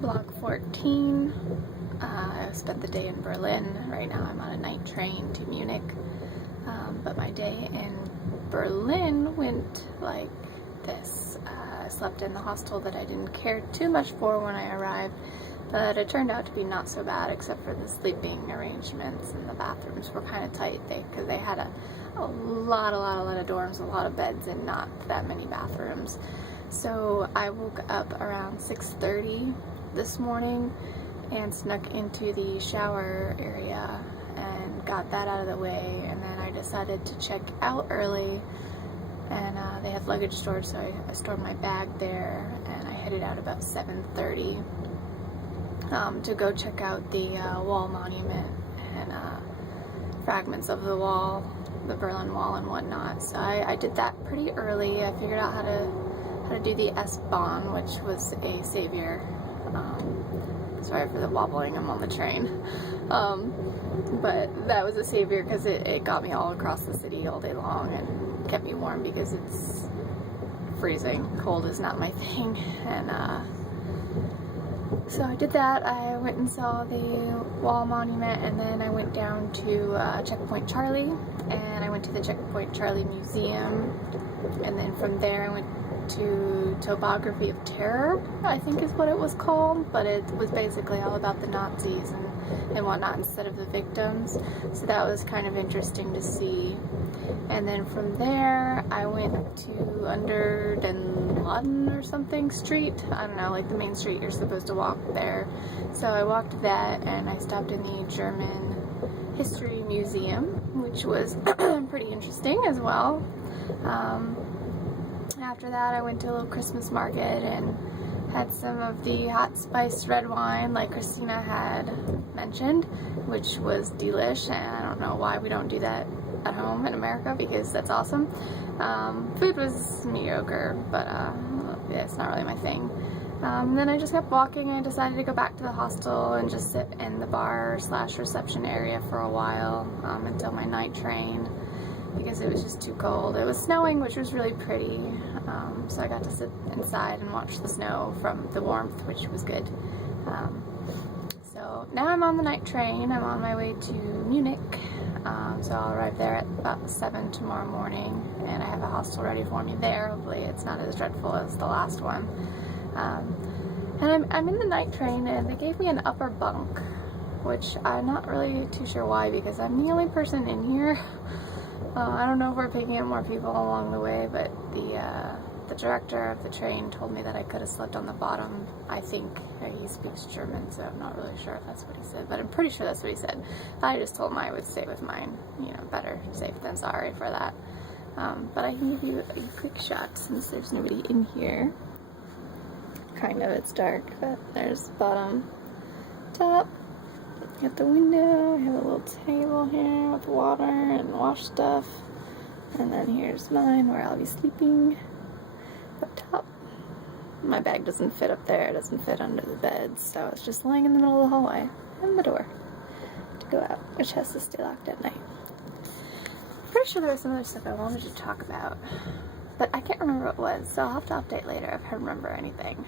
Block 14. I spent the day in Berlin. Right now I'm on a night train to Munich. But my day in Berlin went like this. I slept in the hostel that I didn't care too much for when I arrived, but it turned out to be not so bad except for the sleeping arrangements, and the bathrooms were kind of tight because they had a lot of dorms, a lot of beds, and not that many bathrooms. So I woke up around 6:30 this morning and snuck into the shower area and got that out of the way, and then I decided to check out early, and they have luggage storage, so I stored my bag there, and I headed out about 7:30 to go check out the wall monument and fragments of the wall, the Berlin Wall and whatnot. So I did that pretty early. I figured out how to do the S-Bahn, which was a savior. Sorry for the wobbling, I'm on the train. But that was a savior because it got me all across the city all day long and kept me warm because it's freezing. Cold is not my thing. And so I did that. I went and saw the wall monument, and then I went down to Checkpoint Charlie, and I went to the Checkpoint Charlie Museum, and then from there I went to Topography of Terror, I think is what it was called, but it was basically all about the Nazis and whatnot instead of the victims, so that was kind of interesting to see. And then from there I went to Under Den Laden or something street, I don't know, like the main street you're supposed to walk there. So I walked that, and I stopped in the German History Museum, which was pretty interesting as well. After that I went to a little Christmas market and had some of the hot spiced red wine like Christina had mentioned, which was delish, and I don't know why we don't do that at home in America because that's awesome. Food was mediocre, but yeah, it's not really my thing. Then I just kept walking, and I decided to go back to the hostel and just sit in the bar / reception area for a while until my night train, because it was just too cold. It was snowing, which was really pretty, so I got to sit inside and watch the snow from the warmth, which was good. So now I'm on the night train. I'm on my way to Munich, so I'll arrive there at about 7 tomorrow morning, and I have a hostel ready for me there. Hopefully it's not as dreadful as the last one. And I'm in the night train, and they gave me an upper bunk, which I'm not really too sure why, because I'm the only person in here. I don't know if we're picking up more people along the way, but the director of the train told me that I could have slept on the bottom. I think he speaks German, so I'm not really sure if that's what he said, but I'm pretty sure that's what he said. I just told him I would stay with mine. You know, better safe than sorry for that. But I can give you a quick shot since there's nobody in here. Kind of, it's dark, but there's bottom, top. Got the window, I have a little table here with water and wash stuff, and then here's mine where I'll be sleeping up top. My bag doesn't fit up there, it doesn't fit under the bed, so it's just lying in the middle of the hallway, and the door to go out, which has to stay locked at night. Pretty sure there was some other stuff I wanted to talk about, but I can't remember what it was, so I'll have to update later if I remember anything.